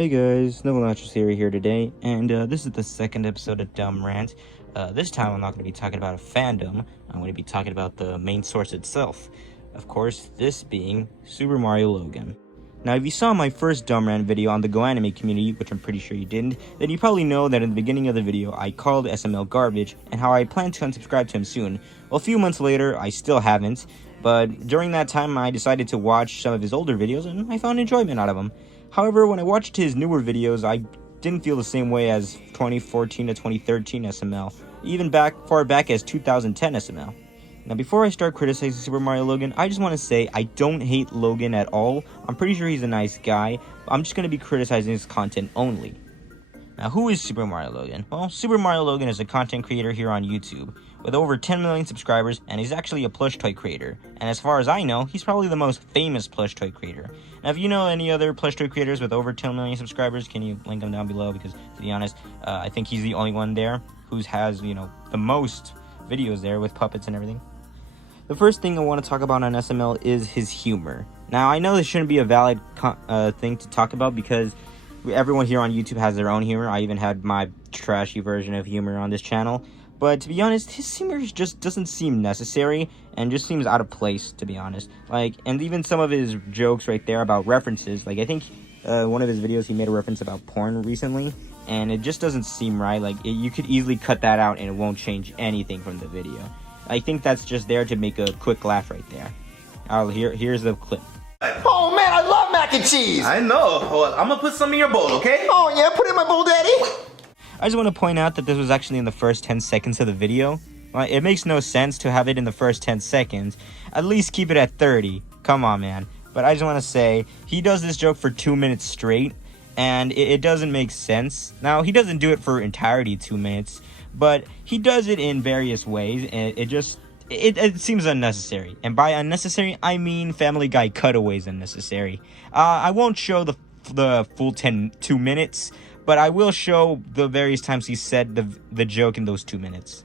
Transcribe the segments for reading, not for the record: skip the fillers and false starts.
Hey guys, Novel Naturals Theory here today, and this is the second episode of Dumb Rant. This time I'm not going to be talking about a fandom, I'm going to be talking about the main source itself. Of course, this being SuperMarioLogan. Now, if you saw my first Dumb Rant video on the Go Anime community, which I'm pretty sure you didn't, then you probably know that in the beginning of the video I called SML garbage, and how I plan to unsubscribe to him soon. Well, a few months later, I still haven't, but during that time I decided to watch some of his older videos, and I found enjoyment out of them. However, when I watched his newer videos, I didn't feel the same way as 2014 to 2013 SML, even far back as 2010 SML. Now, before I start criticizing SuperMarioLogan, I just want to say I don't hate Logan at all. I'm pretty sure he's a nice guy, but I'm just going to be criticizing his content only. Now, who is SuperMarioLogan? Well, SuperMarioLogan is a content creator here on YouTube, with over 10 million subscribers, and he's actually a plush toy creator. And as far as I know, he's probably the most famous plush toy creator. Now, if you know any other plush toy creators with over 10 million subscribers, can you link them down below? Because, to be honest, I think he's the only one there who has, the most videos there with puppets and everything. The first thing I want to talk about on SML is his humor. Now, I know this shouldn't be a valid thing to talk about because everyone here on YouTube has their own humor. I even had my trashy version of humor on this channel. But to be honest, his humor just doesn't seem necessary and just seems out of place, to be honest. And even some of his jokes right there about references, I think one of his videos he made a reference about porn recently, and it just doesn't seem right. You could easily cut that out and it won't change anything from the video. I think that's just there to make a quick laugh right there. Here's the clip. Oh man, I love mac and cheese! I know. Well, I'm gonna put some in your bowl, okay? Oh yeah, put it in my bowl, daddy! I just want to point out that this was actually in the first 10 seconds of the video. It makes no sense to have it in the first 10 seconds. At least keep it at 30. Come on, man. But I just want to say, he does this joke for 2 minutes straight, and it doesn't make sense. Now, he doesn't do it for entirety 2 minutes, but he does it in various ways, and it seems unnecessary. And by unnecessary, I mean Family Guy cutaways unnecessary. I won't show the full 2 minutes, but I will show the various times he said the joke in those 2 minutes.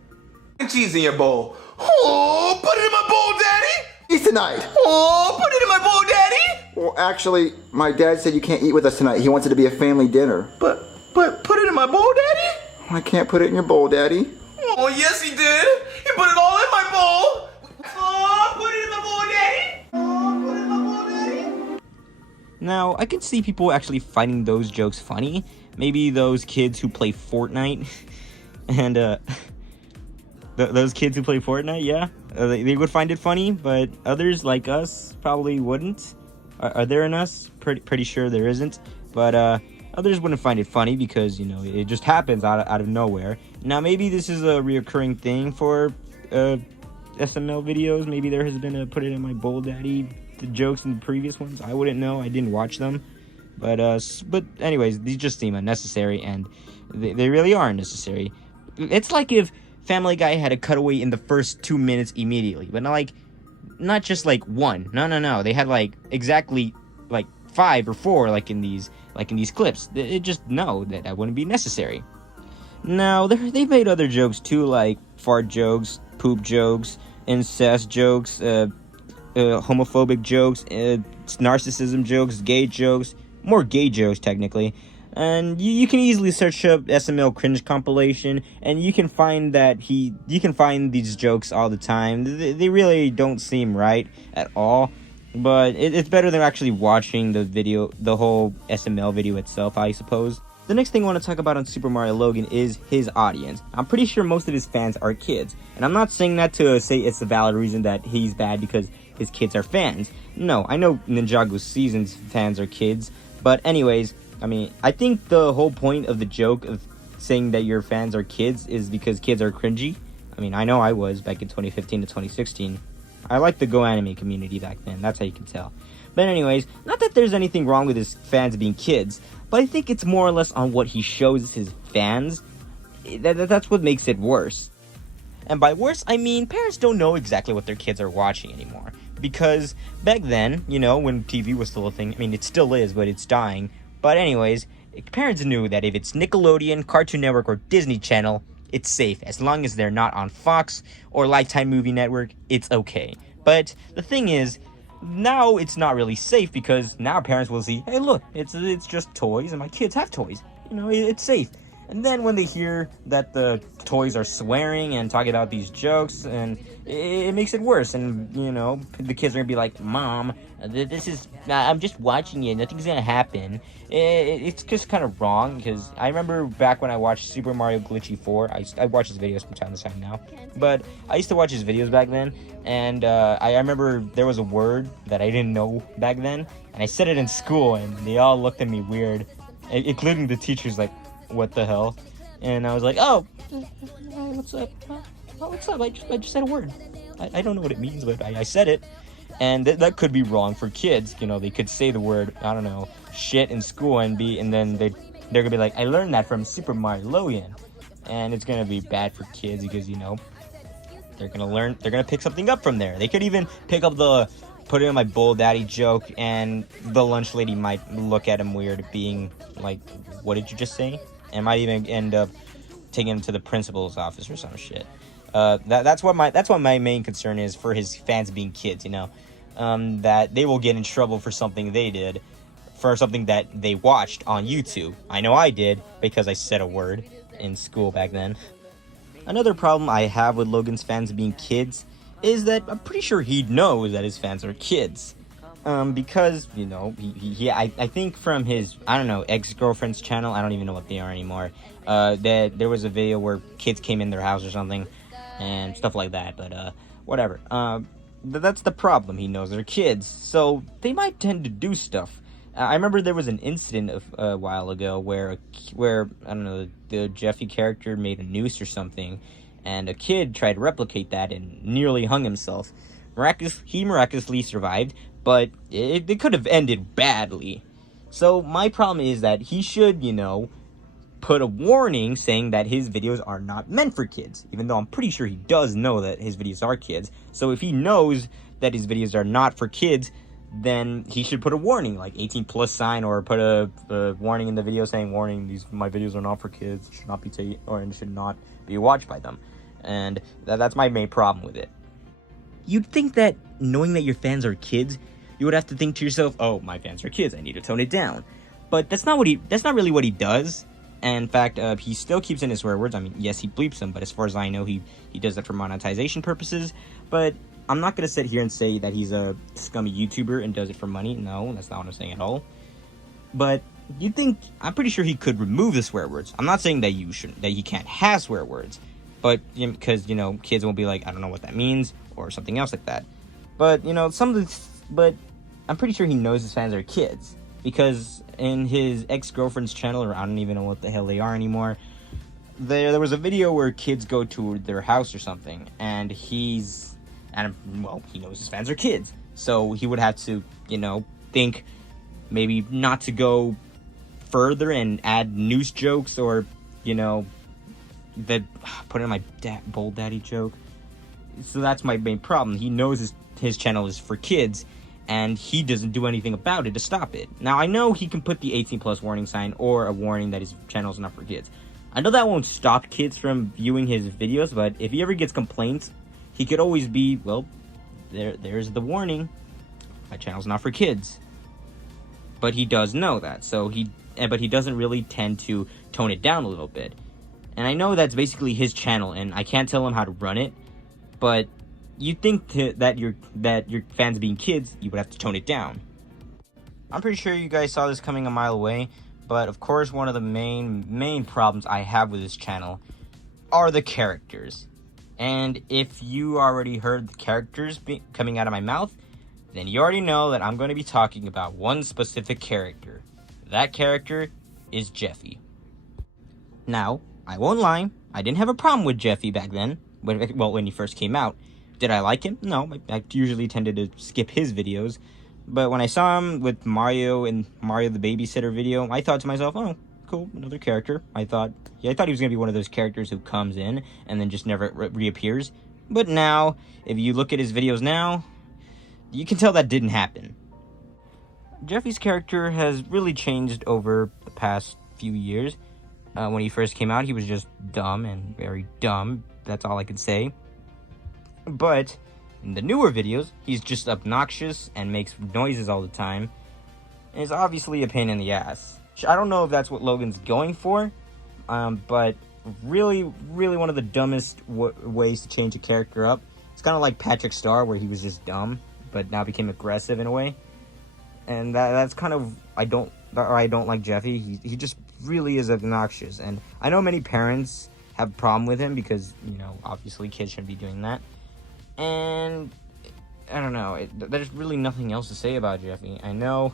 Cheese in your bowl. Oh, put it in my bowl, daddy! Eat tonight! Oh, put it in my bowl, daddy! Well, actually, my dad said you can't eat with us tonight. He wants it to be a family dinner. But put it in my bowl, daddy? I can't put it in your bowl, daddy. Oh, yes he did! He put it all in my bowl! Oh, put it in my bowl, daddy! Oh, put it in my bowl, daddy! Now, I can see people actually finding those jokes funny. Maybe those kids who play Fortnite, and those kids who play Fortnite, yeah, they would find it funny, but others like us probably wouldn't. Are there in us? Pretty sure there isn't, but others wouldn't find it funny because, it just happens out of nowhere. Now, maybe this is a reoccurring thing for SML videos. Maybe there has been a put it in my bowl, daddy, the jokes in the previous ones. I wouldn't know. I didn't watch them. But anyways, these just seem unnecessary, and they really are unnecessary. It's like if Family Guy had a cutaway in the first 2 minutes immediately, but not just one. No. They had exactly 5 or 4 in these clips. It just that wouldn't be necessary. Now they've made other jokes too, like fart jokes, poop jokes, incest jokes, homophobic jokes, narcissism jokes, gay jokes. More gay jokes, technically. And you can easily search up SML cringe compilation, and you can find these jokes all the time. They really don't seem right at all, but it's better than actually watching the whole SML video itself, I suppose. The next thing I want to talk about on SuperMarioLogan is his audience. I'm pretty sure most of his fans are kids, and I'm not saying that to say it's a valid reason that he's bad because his kids are fans. No, I know Ninjago Season's fans are kids. But anyways, I think the whole point of the joke of saying that your fans are kids is because kids are cringy. I know I was back in 2015 to 2016. I liked the Go Anime community back then, that's how you can tell. But anyways, not that there's anything wrong with his fans being kids, but I think it's more or less on what he shows his fans. That's what makes it worse. And by worse, I mean parents don't know exactly what their kids are watching anymore. Because back then, when TV was still a thing, it still is, but it's dying. But anyways, parents knew that if it's Nickelodeon, Cartoon Network, or Disney Channel, it's safe. As long as they're not on Fox or Lifetime Movie Network, it's okay. But the thing is, now it's not really safe because now parents will see, hey, look, it's just toys and my kids have toys. You know, it's safe. And then when they hear that the toys are swearing and talking about these jokes, and it makes it worse. And, you know, the kids are going to be like, Mom, this is, I'm just watching it. Nothing's going to happen. It's just kind of wrong, because I remember back when I watched Super Mario Glitchy 4, I watch his videos from time to time now, but I used to watch his videos back then, and I remember there was a word that I didn't know back then, and I said it in school, and they all looked at me weird, including the teachers, like, what the hell? And I was like, oh, what's up? What's up? I just said a word. I don't know what it means, but I said it. And that could be wrong for kids. You know, they could say the word, I don't know, shit in school and then they're gonna be like, I learned that from SuperMarioLogan. And it's gonna be bad for kids because, you know, they're gonna pick something up from there. They could even pick up the put it in my bull daddy joke, and the lunch lady might look at him weird, being like, what did you just say? And might even end up taking him to the principal's office or some shit. That's what my main concern is for his fans being kids, you know, that they will get in trouble for something they did, for something that they watched on YouTube. I know I did, because I said a word in school back then. Another problem I have with Logan's fans being kids is that I'm pretty sure he knows that his fans are kids. Because, you know, I think from his, I don't know, ex-girlfriend's channel, I don't even know what they are anymore, that there was a video where kids came in their house or something, and stuff like that, but, whatever. That's the problem. He knows they're kids, so they might tend to do stuff. I remember there was an incident a while ago where I don't know, the Jeffy character made a noose or something, and a kid tried to replicate that and nearly hung himself. He miraculously survived, but it could have ended badly. So my problem is that he should, you know, put a warning saying that his videos are not meant for kids, even though I'm pretty sure he does know that his videos are kids. So if he knows that his videos are not for kids, then he should put a warning, like 18+ sign, or put a warning in the video saying, warning, my videos are not for kids, should not be should not be watched by them. And that's my main problem with it. You'd think that knowing that your fans are kids, you would have to think to yourself, oh, my fans are kids, I need to tone it down. But that's not really what he does. And in fact, he still keeps in his swear words. I mean, yes, he bleeps them, but as far as I know, he does that for monetization purposes. But I'm not going to sit here and say that he's a scummy YouTuber and does it for money. No, that's not what I'm saying at all. But I'm pretty sure he could remove the swear words. I'm not saying that he can't have swear words. But, because, you know, kids won't be like, I don't know what that means, or something else like that. But, you know, but I'm pretty sure he knows his fans are kids. Because in his ex-girlfriend's channel, or I don't even know what the hell they are anymore, there was a video where kids go to their house or something, and he knows his fans are kids. So he would have to, you know, think maybe not to go further and add news jokes, or, you know, put in my bull daddy joke. So that's my main problem. He knows his channel is for kids, and he doesn't do anything about it to stop it. Now, I know he can put the 18+ warning sign, or a warning that his channel is not for kids. I know that won't stop kids from viewing his videos, but if he ever gets complaints, he could always be, well, there's the warning, my channel's not for kids. But he does know that, but he doesn't really tend to tone it down a little bit. And I know that's basically his channel, and I can't tell him how to run it, but you'd think that your fans being kids, you would have to tone it down. I'm pretty sure you guys saw this coming a mile away, but of course one of the main problems I have with this channel are the characters. And if you already heard the characters coming out of my mouth, then you already know that I'm going to be talking about one specific character. That character is Jeffy. Now, I won't lie, I didn't have a problem with Jeffy back then, when he first came out. Did I like him? No, I usually tended to skip his videos. But when I saw him with Mario and Mario the Babysitter video, I thought to myself, oh, cool, another character. I thought he was going to be one of those characters who comes in and then just never reappears. But now, if you look at his videos now, you can tell that didn't happen. Jeffy's character has really changed over the past few years. When he first came out, he was just dumb and very dumb. That's all I could say. But In the newer videos, he's just obnoxious and makes noises all the time, and is obviously a pain in the ass. I don't know if that's what Logan's going for, but really one of the dumbest ways to change a character up. It's kind of like Patrick Star, where he was just dumb, but now became aggressive in a way. And that's kind of, I don't like Jeffy. He just really is obnoxious. And I know many parents have a problem with him because, you know, obviously kids shouldn't be doing that. And I don't know, there's really nothing else to say about Jeffy. I know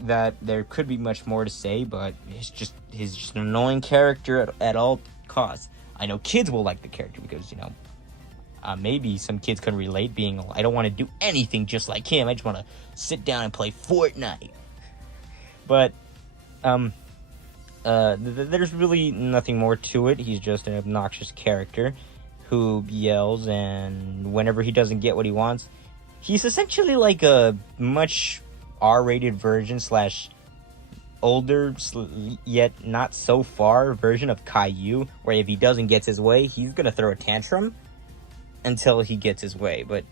that there could be much more to say, but he's just an annoying character at all costs. I know kids will like the character because, you know, maybe some kids can relate being, I don't want to do anything just like him. I just want to sit down and play Fortnite. But there's really nothing more to it. He's just an obnoxious character who yells, and whenever he doesn't get what he wants, he's essentially like a much R-rated version / older yet not so far version of Caillou, where if he doesn't get his way, he's gonna throw a tantrum until he gets his way. But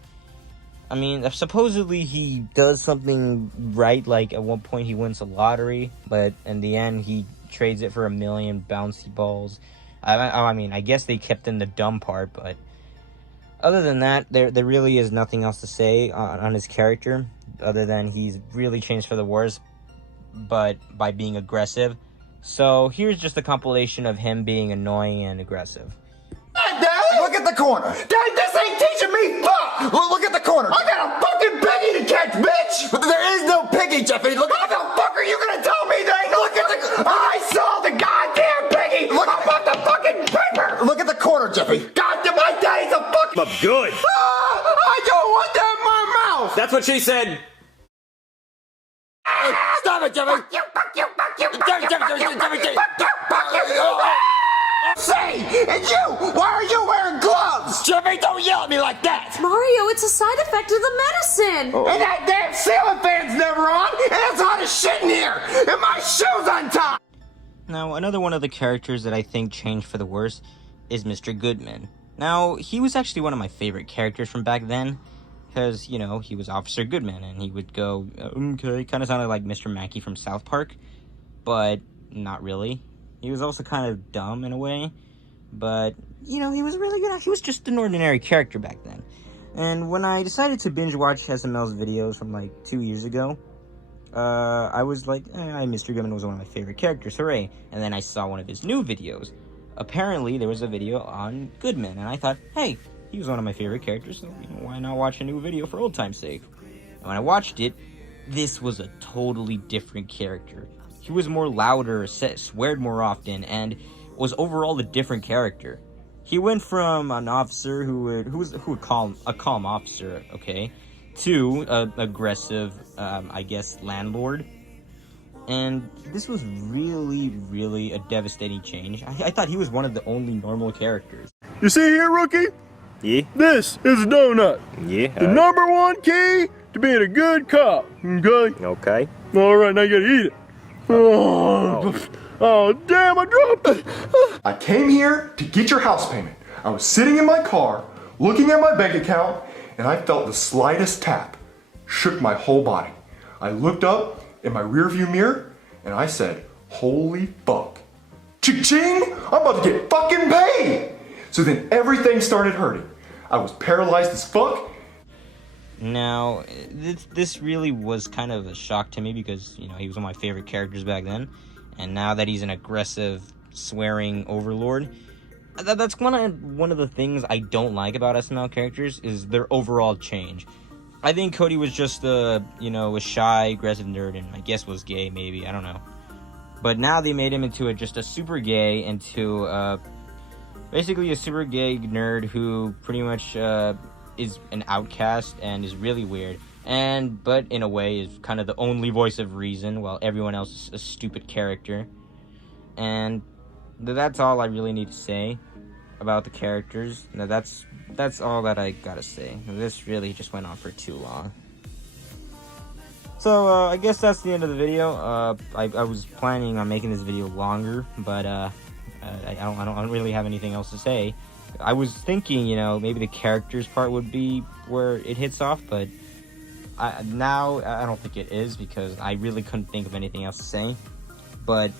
I mean, supposedly he does something right, like at one point he wins the lottery, but in the end he trades it for 1 million bouncy balls. I mean, I guess they kept in the dumb part, but other than that, there really is nothing else to say on his character, other than he's really changed for the worse, but by being aggressive. So here's just a compilation of him being annoying and aggressive. Daddy, look at the corner. Dad, this ain't teaching me fuck! Look at the corner. I got a fucking piggy to catch, bitch! But there is no piggy, Jeffy. Look What at the fuck are you gonna tell me that? Look at the... I saw the goddamn piggy! Look- about the fucking paper! Look at the corner, Jeffy. Goddamn, my daddy's a fucking... Up good. I don't want that in my mouth! That's what she said. Stop it, Jeffy. Fuck you, fuck you, fuck you, fuck Jeffy, you, Jeffy, fuck you, Jeffy, fuck Jeffy. you, fuck you, fuck you! Say, and you, why are you wearing gloves? Jeffy, don't yell at me like that. Mario, it's a side effect of the medicine. And that damn ceiling fan's never on, and it's hot as shit in here, and my shoes untied! Now, another one of the characters that I think changed for the worse is Mr. Goodman. Now, he was actually one of my favorite characters from back then, because, you know, he was Officer Goodman, and he would go, okay, kind of sounded like Mr. Mackey from South Park, but not really. He was also kind of dumb in a way, but, you know, he was really good. He was just an ordinary character back then. And when I decided to binge watch SML's videos from like 2 years ago, I was like, Mr. Goodman was one of my favorite characters, hooray. And then I saw one of his new videos. Apparently, there was a video on Goodman, and I thought, hey, he was one of my favorite characters, so you know, why not watch a new video for old time's sake? And when I watched it, this was a totally different character. He was more louder, sweared more often, and was overall a different character. He went from an officer who would calm officer, okay, to an aggressive, I guess, landlord. And this was really a devastating change. I thought he was one of the only normal characters. You see here, rookie? Yeah. This is a donut. Yeah. The number one key to being a good cop. Okay? Okay. All right, now you gotta eat it. Oh, damn, I dropped it. I came here to get your house payment. I was sitting in my car, looking at my bank account, and I felt the slightest tap. Shook my whole body. I looked up in my rearview mirror, and I said, holy fuck. Cha-ching! I'm about to get fucking paid! So then everything started hurting. I was paralyzed as fuck. Now, this really was kind of a shock to me because, you know, he was one of my favorite characters back then. And now that he's an aggressive, swearing overlord, that's one of the things I don't like about SML characters is their overall change. I think Cody was just a shy, aggressive nerd, and I guess was gay, maybe, I don't know. But now they made him into just a super gay, basically a super gay nerd who pretty much is an outcast and is really weird. But in a way is kind of the only voice of reason, while everyone else is a stupid character. And that's all I really need to say about the characters. Now that's all that I gotta say. This really just went on for too long. So I guess that's the end of the video. I was planning on making this video longer, but I don't really have anything else to say. I was thinking, you know, maybe the characters part would be where it hits off, but now I don't think it is because I really couldn't think of anything else to say. But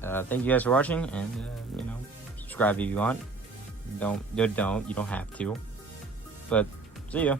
thank you guys for watching, and you know, subscribe if you want. You don't have to. But see ya.